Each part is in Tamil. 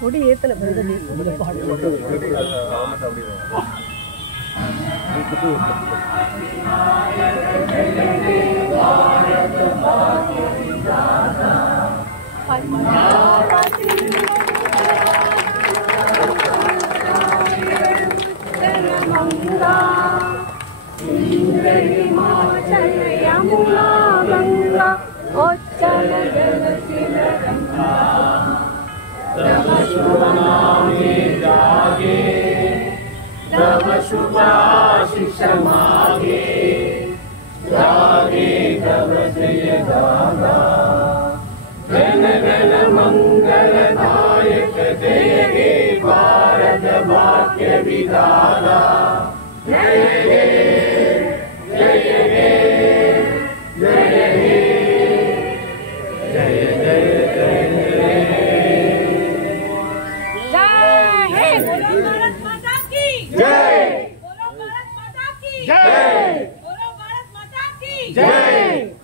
கொடி ஏத்தல शुभाशिष मागे जागे तव जय गाथा गण गण मंगलदायक जय हे भारत भाग्य विधाता जय हे जय हे जय हे जय जय जय जय बोलो भारत माता की जय जय बोलो भारत माता की जय।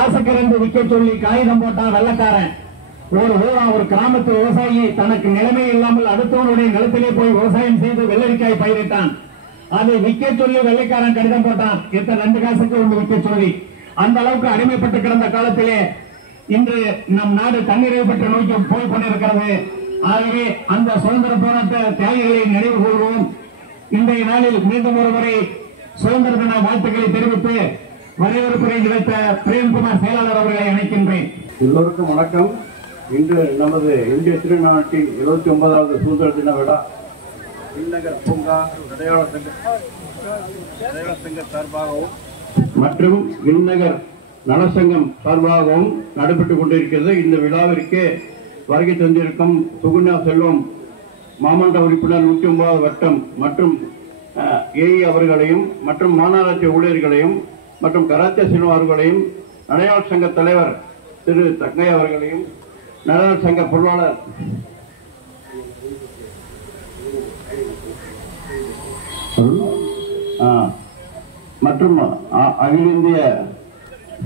காசுக்கு 2 விக்க சொல்லி காகிதம் போட்டான் வெள்ளக்காரன். ஒரு கிராமத்து விவசாயி தனக்கு நிலைமை இல்லாமல் அடுத்தவனுடைய நிலத்திலே போய் விவசாயம் செய்து வெள்ளரிக்காய் பயிரிட்டான். அதை விக்க சொல்லி வெள்ளைக்காரன் கடிதம் போட்டான். 2 காசுக்கு 1 விக்க சொல்லி. அந்த அளவுக்கு அடிமைப்பட்டு கிடந்த காலத்திலே இன்று நம் நாடு தண்ணீரை பற்றி நோக்கி போய் கொண்டிருக்கிறது. ஆகவே அந்த சுதந்திர போராட்ட தியாகிகளை நினைவு கூறுவோம். இன்றைய நாளில் மீண்டும் ஒருமுறை சுதந்திர தின வாழ்த்துக்களை தெரிவித்து வரவேற்புரை நிகழ்த்த பிரேம்குமார் செயலாளர் அவர்களை அழைக்கின்றேன். எல்லோருக்கும் வணக்கம். இன்று நமது இந்திய திருநாட்டின் 29வது சுதந்திர தின விழா விண்ணகர் பூங்கா அடையாள சங்க சார்பாகவும் மற்றும் விண்ணகர் நலசங்கம் சார்பாகவும் நடைபெற்றுக் கொண்டிருக்கிறது. இந்த விழாவிற்கு வருகை தந்திருக்கும் சுகுணா செல்வம் மாமன்ற உறுப்பினர் 109வது வட்டம் மற்றும் ஏஇ அவர்களையும் மற்றும் மாநகராட்சி ஊழியர்களையும் மற்றும் கராத்தே செல்வம் அவர்களையும் நடையாள சங்க தலைவர் திரு தங்கையா அவர்களையும் நடையாள சங்க பொருளாளர் மற்றும் அகில இந்திய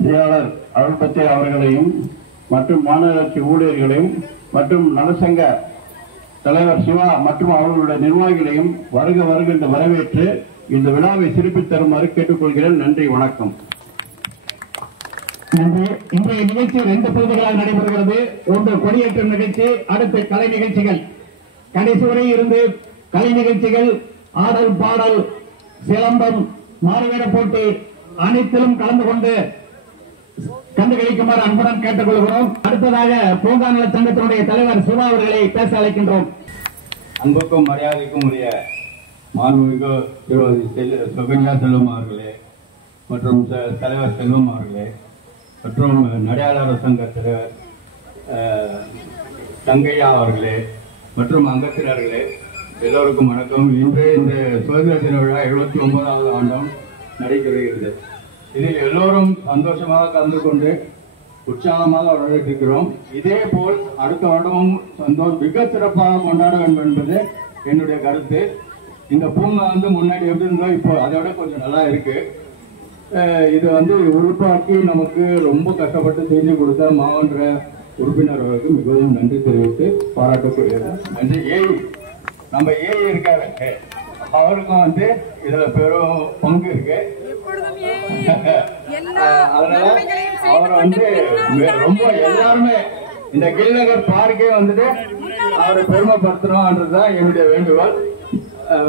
செயலாளர் அருள்பத்தே அவர்களையும் மற்றும் மாநகராட்சி ஊழியர்களையும் மற்றும் நலசங்க தலைவர் சிவா மற்றும் அவர்களுடைய நிர்வாகிகளையும் வருக வருக என்று வரவேற்று இந்த விழாவை சிறப்பித் தருமாறு கேட்டுக்கொள்கிறேன். நன்றி, வணக்கம். இன்றைய நிகழ்ச்சி 2 பகுதிகளாக நடைபெறுகிறது. ஒன்று கொடியேற்றம் நிகழ்ச்சி, அடுத்து கலை நிகழ்ச்சிகள். கடைசி வரை இருந்து கலை நிகழ்ச்சிகள், ஆடல் பாடல், சிலம்பம், மாறுவேட போட்டி அனைத்திலும் கலந்து கொண்டு கண்டுகளிக்குமாறு அன்புடன் கேட்டுக் கொள்கிறோம். அடுத்ததாக பூங்கா நல சங்கத்தினுடைய தலைவர் சிவா அவர்களை பேச அழைக்கின்றோம். அன்புக்கும் மரியாதைக்கும் உரிய மாண்புமிகு திருமதி சுகன்யா செல்வம் அவர்களே மற்றும் தலைவர் செல்வம் அவர்களே மற்றும் நடையாளர் சங்க தலைவர் தங்கையா அவர்களே மற்றும் அங்கத்தினர்களே எல்லோருக்கும் வணக்கம். இன்று இந்த சுதந்திர தின விழா 79வது ஆண்டும் நடைபெறுகிறது. இதில் எல்லோரும் சந்தோஷமாக கலந்து கொண்டு உற்சாகமாக வரவேற்கிறோம். இதே போல் அடுத்த வருடமும் மிக சிறப்பாக கொண்டாட வேண்டும் என்பது என்னுடைய கருத்து. இந்த பூங்கா முன்னாடி எப்படி இருந்தோ இப்போ அதை விட கொஞ்சம் நல்லா இருக்கு. இது உருப்பாக்கி நமக்கு ரொம்ப கஷ்டப்பட்டு செஞ்சு கொடுத்த மாவட்ட உறுப்பினர்களுக்கு மிகவும் நன்றி தெரிவித்து பாராட்டக்கூடியது. நன்றி. நம்ம ஏஐ இருக்காரு, அவருக்கும் இதுல பெரும் பங்கு இருக்கு. அதனால அவர் ரொம்ப எல்லாருமே இந்த கில்நகர் பார்க்கே அவரை பெருமைப்படுத்தணும்ன்றதுதான் என்னுடைய வேண்டுகோள்.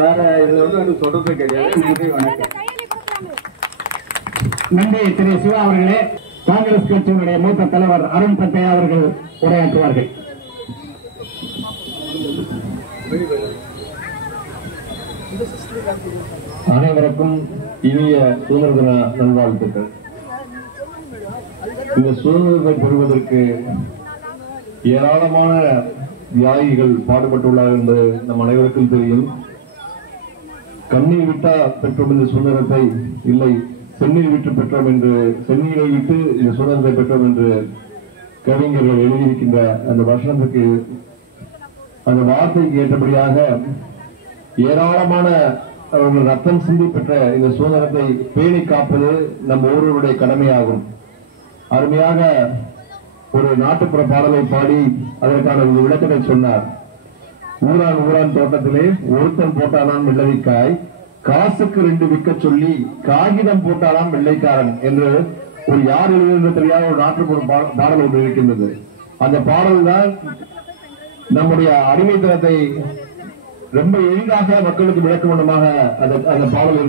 வேற இதுல சொல்றது கிடையாது. நன்றி, வணக்கம். நன்றி திரு சிவா அவர்களே. காங்கிரஸ் கட்சியினுடைய மூத்த தலைவர் அருண் பத்தையா அவர்கள் உரையாற்றுவார்கள். அனைவருக்கும் இனிய சுதந்திர தின நல்வாழ்த்துக்கள். இந்த சுதந்திரத்தை பெறுவதற்கு ஏராளமான தியாகிகள் பாடுபட்டுள்ளார்கள் என்று நம் அனைவருக்கும் தெரியும். கண்ணீர் விட்டா பெற்றோம் இந்த சுதந்திரத்தை, இல்லை செந்நீர் விட்டு பெற்றோம் என்று, செந்நீரை விட்டு இந்த சுதந்திரத்தை பெற்றோம் என்று கவிஞர்கள் எழுதியிருக்கின்ற அந்த வசனத்துக்கு, அந்த வார்த்தைக்கு ஏற்றபடியாக ஏராளமான அவர்கள் ரத்தம் சிந்தி பெற்ற இந்த சுதந்திரத்தை பேணி காப்பது நம் ஒவ்வொருவருடைய கடமையாகும். அருமையாக ஒரு நாட்டுப்புற பாடலை பாடி அதற்கான ஒரு விளக்கத்தை சொன்னார். ஊரான் ஊரான் தோட்டத்திலே ஒருத்தன் போட்டானான் வெள்ளரிக்காய், காசுக்கு 2 விக்க சொல்லி காகிதம் போட்டானான் வெள்ளைக்காரன் என்று ஒரு யார் எழுதுகின்ற தெரியாத ஒரு நாட்டுப்புற பாடல் ஒன்று இருக்கின்றது. அந்த பாடல் தான் நம்முடைய அடிமைத்தனத்தை ரொம்ப எளிதாக மக்களுக்கு விளக்க வேண்டுமாக அந்த பாடல்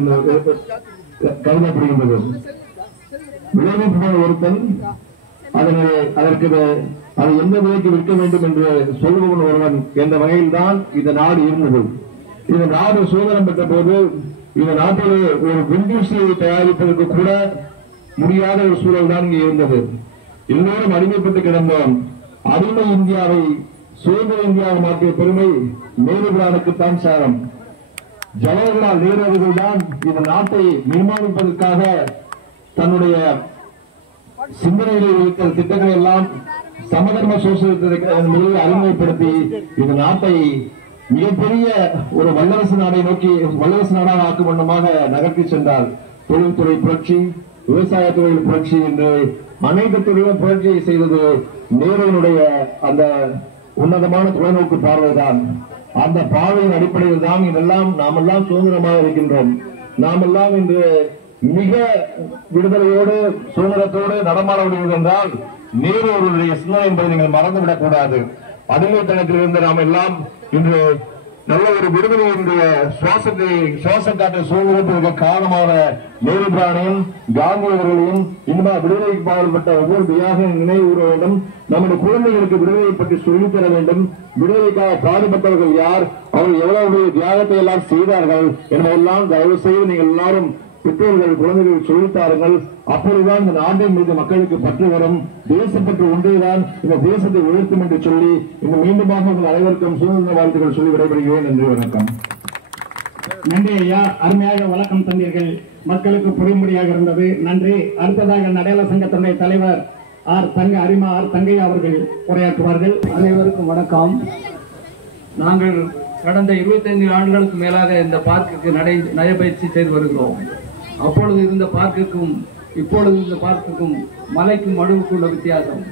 கருதப்படுகின்றது. விளைவிப்பு ஒருத்தன் அதற்கு அதை எந்த விலைக்கு விற்க வேண்டும் என்று சொல்லுபவன் ஒருவன் என்ற வகையில் தான் இந்த நாடு இருந்தது. இந்த நாடு சுதந்திரம் பெற்ற போது இந்த நாட்டில் ஒரு குண்டூசியை தயாரிப்பதற்கு கூட முடியாத ஒரு சூழல் தான் இங்கே இருந்தது. எல்லோரும் அடிமைப்பட்டு கிடந்தோம். அடிமை இந்தியாவை சுதந்திர இந்தியாவை மாற்றிய பெருமை நேருபிரானுக்குத்தான் சாரம். ஜவஹர்லால் நேரு அவர்கள் தான் இந்த நாட்டை நிர்மாணிப்பதற்காக தன்னுடைய சிந்தனைகளில் இருக்கிற திட்டங்களை எல்லாம் சமதர்ம சோசியலிசத்தை முதலில் அறிமுகப்படுத்தி இந்த நாட்டை மிகப்பெரிய ஒரு வல்லரசு நாடை நோக்கி வல்லரசு நாடாக ஆக்கும் வண்ணமாக நகர்த்தி சென்றார். தொழில்துறை புரட்சி, விவசாயத்துறை புரட்சி என்று அனைத்து துறையிலும் புரட்சியை செய்தது நேருவினுடைய அந்த உன்னதமான தொலைநோக்கு பார்வைதான். அந்த பார்வையின் அடிப்படையில் தான் இதெல்லாம் நாமெல்லாம் சுதந்திரமாக இருக்கின்றோம். நாமெல்லாம் இன்று மிக விடுதலையோடு சுதந்திரத்தோடு நடமாட முடியும் என்றால் நேரு அவர்களுடைய சிந்தனை என்பதை நீங்கள் மறந்துவிடக் கூடாது. அடிமைத்தனத்திலிருந்து நாம் எல்லாம் இன்று நல்ல ஒரு விடுதலையினுடைய சுவாச காற்றை சுதந்திரத்திற்கு காரணமான நேரு பிராணியும் காந்தி அவர்களையும் இன்னும் விடுதலைக்கு பாடுபட்ட ஒவ்வொரு தியாக நினைவு கூற வேண்டும். நம்முடைய குழந்தைகளுக்கு விடுதலை பற்றி சொல்லித் தர வேண்டும். விடுதலைக்காக பாடுபட்டவர்கள் யார், அவர்கள் எவ்வளவு தியாகத்தை எல்லாம் செய்தார்கள் என்பதெல்லாம் தயவு செய்து நீங்கள் எல்லாரும் பெற்றோர்கள் குழந்தைகள் சொல்லித்தாருங்கள். அப்பொழுதுதான் இந்த நாட்டின் மீது மக்களுக்கு பற்று வரும். தேசப்பற்று ஒன்றைதான் இந்த தேசத்தை உயர்த்தும் என்று சொல்லி இந்த மீண்டுமாக உங்கள் அனைவருக்கும் சுதந்திர வாழ்த்துக்கள் சொல்லி விடைபெறுகிறேன். நன்றி, வணக்கம். நன்றி ஐயா, அருமையாக வழக்கம் தந்தீர்கள். மக்களுக்கு புரியும்படியாக இருந்தது. நன்றி. அடுத்ததாக நடையாள சங்கத்தினுடைய தலைவர் அரிமா தங்கையா அவர்கள் உரையாற்றுவார்கள். அனைவருக்கும் வணக்கம். நாங்கள் கடந்த 25 ஆண்டுகளுக்கு மேலாக இந்த பார்க்குக்கு நடைபயிற்சி செய்து வருகிறோம். அப்பொழுது இருந்த பார்க்குக்கும் இப்பொழுது இந்த பார்க்குக்கும் மலைக்கும் மடுவுக்கும் உள்ள வித்தியாசம்.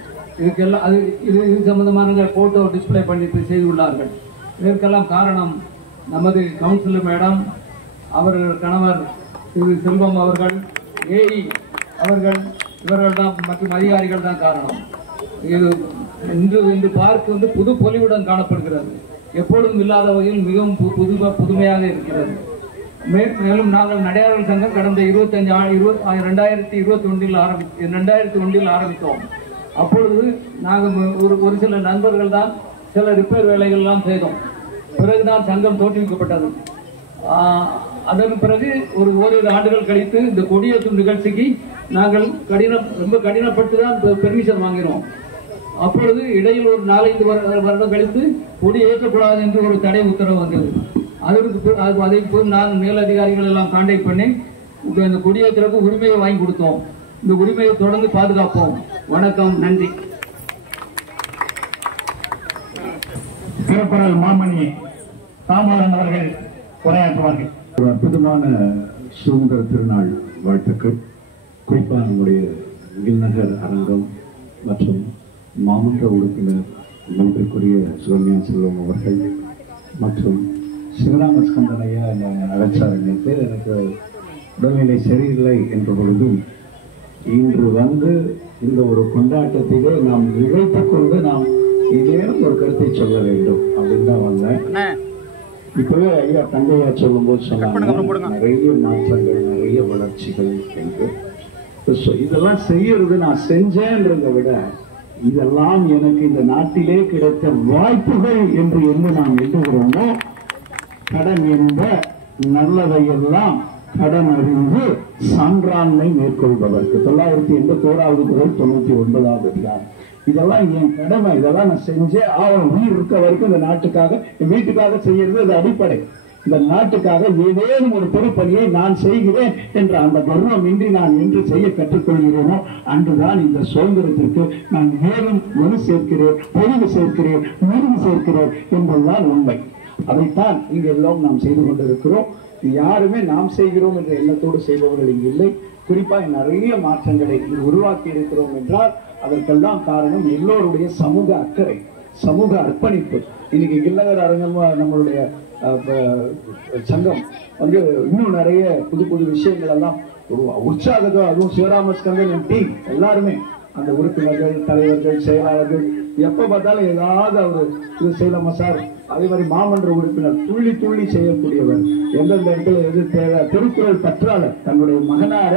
இதுக்கெல்லாம் இது சம்பந்தமான போட்டோ டிஸ்பிளே பண்ணி செய்துள்ளார்கள். இதற்கெல்லாம் காரணம் நமது கவுன்சிலர் மேடம், அவர்கள் கணவர் திரு செல்வம் அவர்கள், ஏஇ அவர்கள், இவர்கள் தான் மற்றும் அதிகாரிகள் தான் காரணம். இது இன்று பார்க் புது பொலிவுடன் காணப்படுகிறது. எப்பொழுதும் இல்லாத வகையில் மிகவும் புதுமையாக இருக்கிறது. மேலும் நாங்கள் நடையாளர் சங்கம் கடந்த 2021 ஆரம்பித்தோம். அப்பொழுது நாங்கள் ஒரு சில நண்பர்கள் தான் சில ரிப்பேர் வேலைகள் எல்லாம் செய்தோம். பிறகுதான் சங்கம் தோற்றுவிக்கப்பட்டது. அதன் பிறகு ஓரிரு ஆண்டுகள் கழித்து இந்த கொடியேற்றும் நிகழ்ச்சிக்கு நாங்கள் ரொம்ப கடினப்பட்டு தான் பெர்மிஷன் வாங்கினோம். அப்பொழுது இடையில் ஒரு 4-5 வருடம் கழித்து கொடி ஏற்றக்கூடாது என்று ஒரு தடை உத்தரவு வந்தது. அதை நான் மேலதிகாரிகள் எல்லாம் கான்டாக்ட் பண்ணி இந்த கொடியேற்றத்துக்கு உரிமையை வாங்கி கொடுத்தோம். இந்த உரிமையை தொடர்ந்து பாதுகாப்போம். வணக்கம், நன்றி. திருக்குறள் மாமணி தாமோதரன் அவர்கள் உரையாற்றுவார்கள். ஒரு அற்புதமான சுதந்திர திருநாள் வாழ்த்துக்கள். குறிப்பாக நம்முடைய வில்நகர் அரங்கம் மற்றும் மாமன்ற உறுப்பினர் மதிப்பிற்குரிய சுகன்யா செல்வம் அவர்கள் மற்றும் சிவராமஸ்கந்தனையா அழைச்சார். எனக்கு உடல்நிலை சரியில்லை என்ற பொழுதும் இன்று வந்து இந்த ஒரு கொண்டாட்டத்திலே நாம் இழைத்துக் கொண்டு நாம் இதேனும் ஒரு கருத்தை சொல்ல வேண்டும் அப்படின்னு தான் வந்தேன். இப்பவே ஐயா தங்கையா சொல்லும் போது சொன்னாங்க நிறைய மாற்றங்கள், நிறைய வளர்ச்சிகள் என்று. இதெல்லாம் செய்யறது நான் செஞ்சேன்றதை விட இதெல்லாம் எனக்கு இந்த நாட்டிலே கிடைத்த வாய்ப்புகள் என்று என்ன நாம் எண்ணுகிறோமோ, கடன் என்ப நல்லதையெல்லாம் கடன் அறிந்து சான்றாண்மை மேற்கொள்பவர்க்கு 981வது குறள் 99வது அதிகாரம். இதெல்லாம் என் கடமை, இதெல்லாம் நான் செஞ்சேன் ஆவணம். உயிர் இருக்க வரைக்கும் இந்த நாட்டுக்காக, என் வீட்டுக்காக செய்யறது அது அடிப்படை. இந்த நாட்டுக்காக ஏதேனும் ஒரு பெருப்பணியை நான் செய்கிறேன் என்ற அந்த கர்வம் இன்றி நான் என்று செய்ய கற்றுக்கொள்கிறேனோ அன்றுதான் இந்த சுதந்திரத்திற்கு நான் மேலும் வலு சேர்க்கிறேன், பொலிவு சேர்க்கிறேன், உறுதி சேர்க்கிறேன் என்பதுதான் உண்மை. அதைத்தான் இங்கு எல்லாம் நாம் செய்து கொண்டிருக்கிறோம். யாருமே நாம் செய்கிறோம் என்ற எண்ணத்தோடு செய்பவர்கள் இங்கு இல்லை. குறிப்பாக நிறைய மாற்றங்களை உருவாக்கி இருக்கிறோம் என்றால் அதற்கெல்லாம் காரணம் எல்லோருடைய சமூக அக்கறை, சமூக அர்ப்பணிப்பு. இன்னைக்கு கில்லகர் அரங்கம் நம்மளுடைய சங்கம் இன்னும் நிறைய புது புது விஷயங்கள் எல்லாம் உற்சாகத்தோ, அதுவும் சிவராமஸ்கந்தன் டீம் எல்லாருமே அந்த உறுப்பினர்கள், தலைவர்கள், செயலாளர்கள் எப்ப பார்த்தாலும் ஏதாவது அவர் இது செய்யலாமா சார், அதே மாதிரி மாமன்ற உறுப்பினர் துள்ளி துள்ளி செய்யக்கூடியவர். எந்தெந்த இடத்துல எது தேவை, திருக்குறள் பற்றாளர் தன்னுடைய மகனார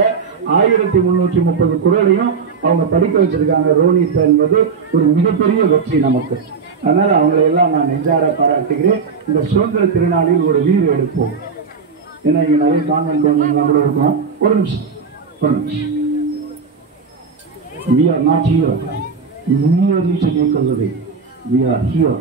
1330 குறளையும் அவங்க படிக்க வச்சிருக்காங்க. ரோனித் என்பது ஒரு மிகப்பெரிய வெற்றி நமக்கு. அதனால அவங்களை எல்லாம் நான் நெஞ்சார பாராட்டுகிறேன். இந்த சுதந்திர திருநாளில் ஒரு வீடு எடுப்போம். ஏன்னா இங்க நிறைய கான்வென்ட் கூட இருக்கும். ஒரு நிமிஷம். We are not here merely to make a living. We are here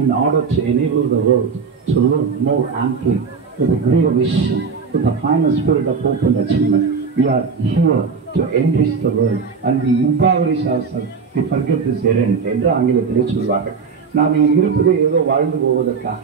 in order to enable the world to live more amply with a greater vision, with a finer spirit of hope and achievement. We are here to enrich the world and we impoverish ourselves to forget this errand என்று ஆங்கிலத்திலே சொல்வார்கள். நாம் இங்கு இருப்பதை ஏதோ வாழ்ந்து போவதற்காக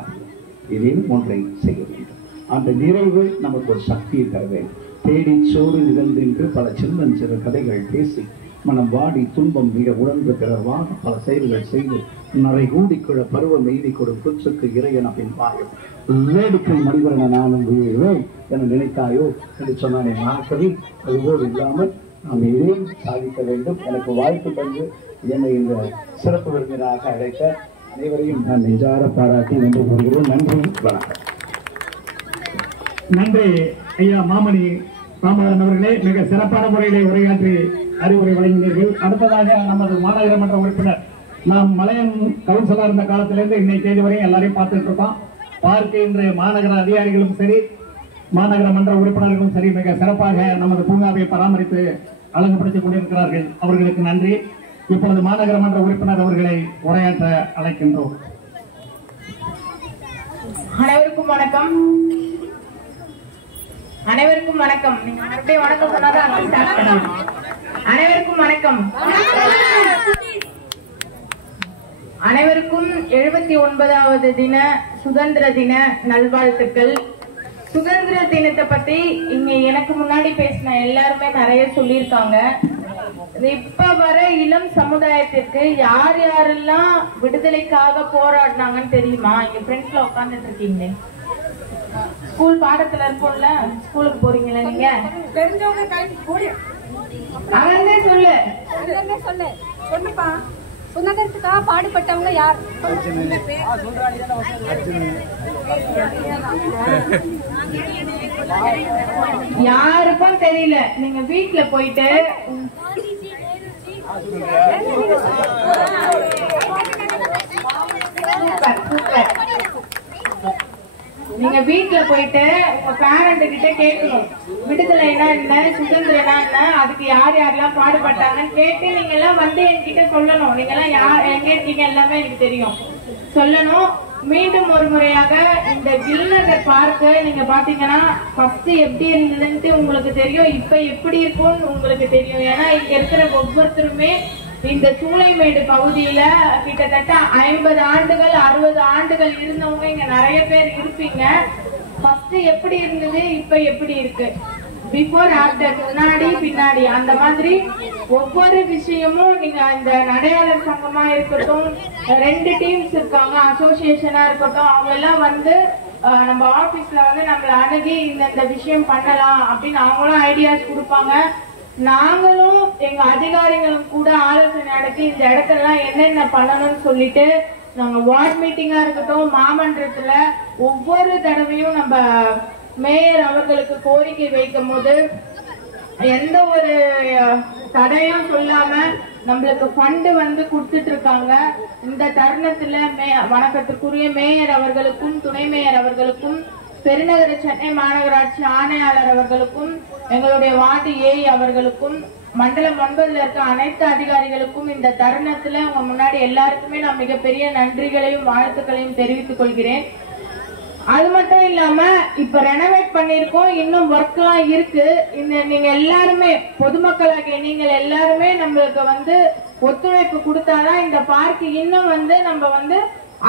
ஏதேனும் ஒன்றை செய்ய வேண்டும். அந்த நிறைவு நமக்கு ஒரு சக்தியை தர வேண்டும். தேடி சோறு நிகழ்ந்து என்று பல சின்ன சிறு கதைகள் பேசி மனம் வாடி துன்பம் மிக உணர்ந்து பிறர்வாக பல செயல்கள் செய்து நரை கூடிக்கிழ பருவம் எய்தி கொடும் புச்சுக்கு இறையன பின் பாயும் வேடிக்கை மனிதன நானும் வீழ்வேன் என நினைத்தாயோ என்று சொன்னானே மகாகவி. அதுபோல் இல்லாமல் நாம் எதையும் சாதிக்க வேண்டும். எனக்கு வாய்ப்பு தந்து என்னை இந்த சிறப்பு விருந்தினராக அழைத்த அனைவரையும் நான் நெஞ்சார பாராட்டி நன்றி கூறுகிறேன். நன்றி, வணக்கம். நன்றி ஐயா மாமணி ராமநாதன் அவர்களே, மிக சிறப்பான முறையிலே உரையாற்றி அறிவுரை வழங்கினீர்கள். அடுத்ததாக நமது மாநகர மன்ற உறுப்பினர், நாம் மலையன் கவுன்சிலர் இருந்த காலத்திலிருந்து இன்னைக்கு தேதி வரையும் எல்லாரையும் பார்த்துட்டு இருக்கோம். பார்க்கின்ற மாநகர அதிகாரிகளும் சரி, மாநகர மன்ற உறுப்பினர்களும் சரி, மிக சிறப்பாக நமது பூங்காவை பராமரித்து அழகுபடுத்திக் கொண்டிருக்கிறார்கள். அவர்களுக்கு நன்றி. இப்பொழுது மாநகர மன்ற உறுப்பினர் அவர்களை உரையாற்ற அழைக்கின்றோம். அனைவருக்கும் வணக்கம். அனைவருக்கும் வணக்கம். நீங்க மறுபடியும் வணக்கம் சொன்னாதான் அனைவருக்கும் வணக்கம். அனைவருக்கும் 79வது தின சுதந்திர தின நல்வாழ்த்துக்கள். சுதந்திர தினத்தை பத்தி இங்க எனக்கு முன்னாடி பேசின எல்லாருமே நிறைய சொல்லியிருக்காங்க. இப்ப வர இளம் சமுதாயத்திற்கு யார் யாரெல்லாம் விடுதலைக்காக போராடினாங்கன்னு தெரியுமா? இங்க ஃப்ரெண்ட்ஸ்ல உட்கார்ந்துட்டு இருக்கீங்க. ஸ்கூல் பாடத்துல இருக்கும்ல, ஸ்கூலுக்கு போறீங்களா நீங்க? அங்கே சொல்லு சொல்லுப்பா. சுதந்திரத்துக்காக பாடுபட்டவங்க யார்? யாருக்கும் தெரியல. நீங்க வீட்டுல போயிட்டு நீங்க வீட்டுல போயிட்டு உங்க பேரண்ட் கிட்ட கேட்கணும், விடுதலைனா என்ன, சுதந்திரம்னா என்ன, அதுக்கு யார் யாரெல்லாம் பாடுபட்டாங்கன்னு கேட்டு நீங்க எல்லாம் வந்து என்கிட்ட சொல்லணும். நீங்க எல்லாம் யார் எங்க இருக்கீங்க எல்லாமே எனக்கு தெரியும் சொல்லணும். மீண்டும் ஒரு முறையாக இந்த கில்நகர் பார்க்க நீங்க பாத்தீங்கன்னா ஃபர்ஸ்ட் எப்படி இருந்ததுன்ட்டு உங்களுக்கு தெரியும், இப்ப எப்படி இருக்கும்னு உங்களுக்கு தெரியும். ஏன்னா இங்க இருக்கிற ஒவ்வொருத்தருமே இந்த சூளைமேடு பகுதியில கிட்டத்தட்ட 50 ஆண்டுகள் 60 ஆண்டுகள் இருந்தவங்க இங்க நிறைய பேர் இருப்பீங்க. ஃபர்ஸ்ட் எப்படி இருந்தது, இப்ப எப்படி இருக்கு, பிஃபோர் ஆஃப்டர், முன்னாடி பின்னாடி, அந்த மாதிரி ஒவ்வொரு விஷயமும் நீங்க இந்த நடையாளர் சங்கமா இருக்கட்டும், 2 டீம்ஸ் இருக்காங்க, அசோசியேஷனா இருக்கட்டும், அவங்க எல்லாம் வந்து நம்ம ஆபீஸ்ல வந்து நம்மள அணுகி இந்த விஷயம் பண்ணலாம் அப்படின்னு அவங்களும் ஐடியாஸ் கொடுப்பாங்க. நாங்களும் எங்க அதிகாரிகளும் கூட ஆலோசனை நடத்தி இந்த இடத்துல என்னென்ன பண்ணணும்னு சொல்லிட்டு நாங்க வார்டு மீட்டிங்கா இருக்கட்டும், மாமன்றத்துல ஒவ்வொரு தடவையும் நம்ம மேயர் அவர்களுக்கு கோரிக்கை வைக்கும் போது எந்த ஒரு தடையும் சொல்லாம நம்மளுக்கு ஃபண்ட் வந்து கொடுத்துட்டு இருக்காங்க. இந்த தருணத்துல வணக்கத்துக்குரிய மேயர் அவர்களுக்கும், துணை மேயர் அவர்களுக்கும், பெருநகர சென்னை மாநகராட்சி ஆணையாளர் அவர்களுக்கும், எங்களுடைய வார்டு ஏஐ அவர்களுக்கும், மண்டலம் 9ல இருக்க அனைத்து அதிகாரிகளுக்கும் இந்த தருணத்துல உங்க முன்னாடி எல்லாருக்குமே நான் மிகப்பெரிய நன்றிகளையும் வாழ்த்துக்களையும் தெரிவித்துக் கொள்கிறேன். அது மட்டும் இல்லாம இப்ப ரெனோவேட் பண்ணிருக்கோம், இன்னும் ஒர்க் எல்லாம் இருக்கு. நீங்க எல்லாருமே பொதுமக்களாகிய நீங்கள் எல்லாருமே நம்மளுக்கு வந்து ஒத்துழைப்பு கொடுத்தாதான் இந்த பார்க் இன்னும் வந்து நம்ம வந்து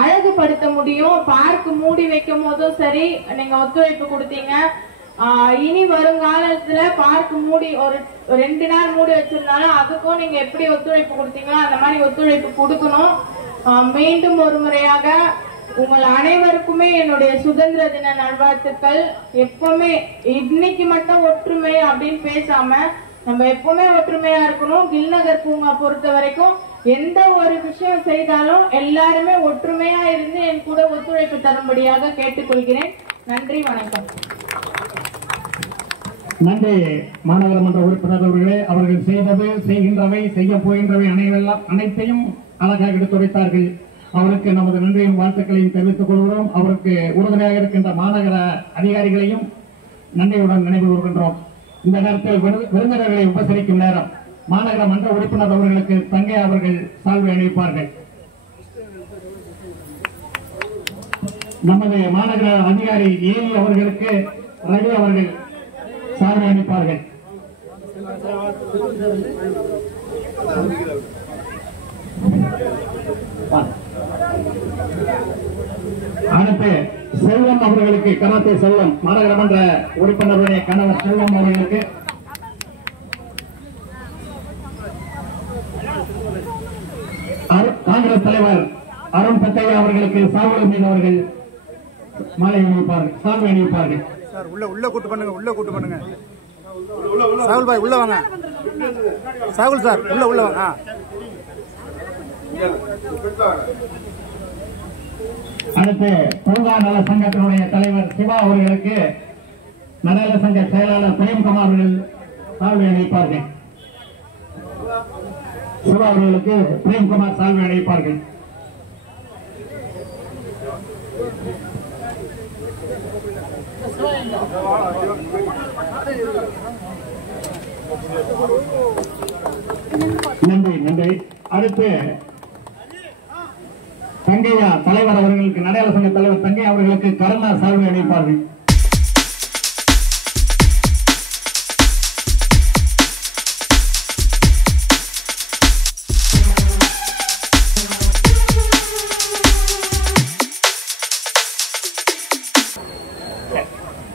அழகுபடுத்த முடியும். பார்க் மூடி வைக்கும் போதும் சரி நீங்க ஒத்துழைப்பு கொடுத்தீங்க. இனி வருங்காலத்துல பார்க் மூடி ஒரு 2 நாள் மூடி வச்சிருந்தாலும் அதுக்கும் நீங்க எப்படி ஒத்துழைப்பு கொடுத்தீங்களோ அந்த மாதிரி ஒத்துழைப்பு கொடுக்கணும். மீண்டும் ஒரு முறையாக உங்கள் அனைவருக்குமே என்னுடைய சுதந்திர தின நல்வாழ்த்துக்கள். எப்பவுமே இன்னைக்கு மட்டும் ஒற்றுமை அப்படின்னு பேசாம நம்ம எப்பவுமே ஒற்றுமையா இருக்கணும். கில்நகர் பூங்கா பொறுத்த வரைக்கும் எந்த ஒரு விஷயம் செய்தாலும் எல்லாருமே ஒற்றுமையா இருந்து என் கூட ஒத்துழைப்பு தரும்படியாக கேட்டுக்கொள்கிறேன். நன்றி, வணக்கம். நன்றி மாநகர மன்ற உறுப்பினர் அவர்களே. அவர்கள் செய்தது, செய்கின்றவை, செய்ய போகின்றவை அனைத்தையும் அழகாக எடுத்துரைத்தார்கள். அவருக்கு நமது நன்றியும் வாழ்த்துக்களையும் தெரிவித்துக் கொள்கிறோம். அவருக்கு உறுதுணையாக இருக்கின்ற மாநகர அதிகாரிகளையும் நன்றியுடன் நினைவு கூறுகின்றோம். இந்த நேரத்தில் விருந்தினர்களை உபசரிக்கும் நேரம் மாநகர மன்ற உறுப்பினர் அவர்களுக்கு தங்கை அவர்கள் சால்வை அணிவிப்பார்கள். நமது மாநகர அதிகாரி ஏவி அவர்களுக்கு ரவி அவர்கள் சால்வை அணிவிப்பார்கள். அடுத்து செல்வம் அவர்களுக்கு, கராத்தே செல்வம், மாநகர மன்ற உறுப்பினருடைய கணவர் செல்வம் அவர்களுக்கு காங்கிரஸ் தலைவர் அருண் பத்தையா அவர்களுக்கு சாகுல மீது அவர்கள் மாலை அணிவிப்பார்கள், சால்வை அணிவிப்பார்கள். சார் உள்ள கூட்டு பண்ணுங்க, உள்ள கூட்டு பண்ணுங்க. சாகுல் பாய் உள்ள வாங்க. சாகுல் சார் உள்ள வாங்க. அடுத்து பூங்கா நல சங்கத்தினுடைய தலைவர் சிவா அவர்களுக்கு நல சங்க செயலாளர் பிரேம்குமார் அவர்கள் சால்வை அணிவிப்பார்கள். சிவா அவர்களுக்கு பிரேம்குமார் சால்வை அணிவிப்பார்கள். நன்றி நன்றி. அடுத்து தங்கையா தலைவர் அவர்களுக்கு நடையாள சங்க தலைவர் தங்கையா அவர்களுக்கு கருணா சால்வை அணிவிப்பார்கள்.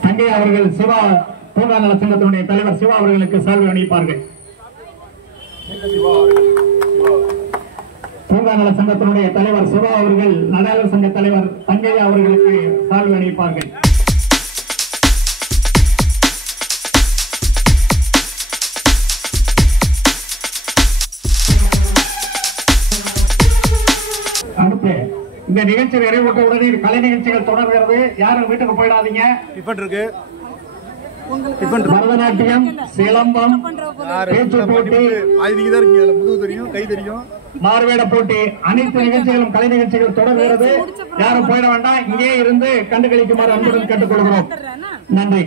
தங்கையா அவர்கள் சிவா பூங்கா நல சங்கத்தினுடைய தலைவர் சிவா அவர்களுக்கு சால்வை அணிவிப்பார்கள். பூங்கா நல சங்கத்தினுடைய தலைவர் சிவா அவர்கள் நடாள சங்க தலைவர் தங்கையா அவர்களுக்கு சால்வை அணிவிப்பார்கள். அடுத்து இந்த நிகழ்ச்சி நிறைவுற்ற உடனே கலை நிகழ்ச்சிகள் தொடர்கிறது. யாரும் வீட்டுக்கு போயிடாதீங்க. டிஃபன் இருக்கு. பரதநாட்டியம், சிலம்பம், பேச்சு போட்டி, நீங்க தான் இருக்கீங்க. முதுகு தெரியும், கை தெரியும், மார்வேட போட்டி, அனைத்து நிகழ்ச்சிகளும் கலை நிகழ்ச்சிகள் தொடர்கிறது. யாரும் போயிட வேண்டாம். இங்கே இருந்து கண்டுகளிக்குமாறு அன்புடன் கேட்டுக்கொள்கிறோம். நன்றி.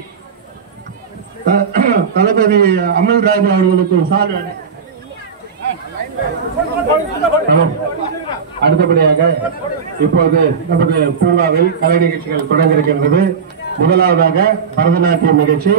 தளபதி அமல்ராஜ் அவர்களுக்கு சால்வை. அடுத்தபடியாக இப்போது நமது பூங்காவில் கலை நிகழ்ச்சிகள் தொடங்கியிருக்கின்றது. முதலாவதாக பரதநாட்டியம் நிகழ்ச்சி.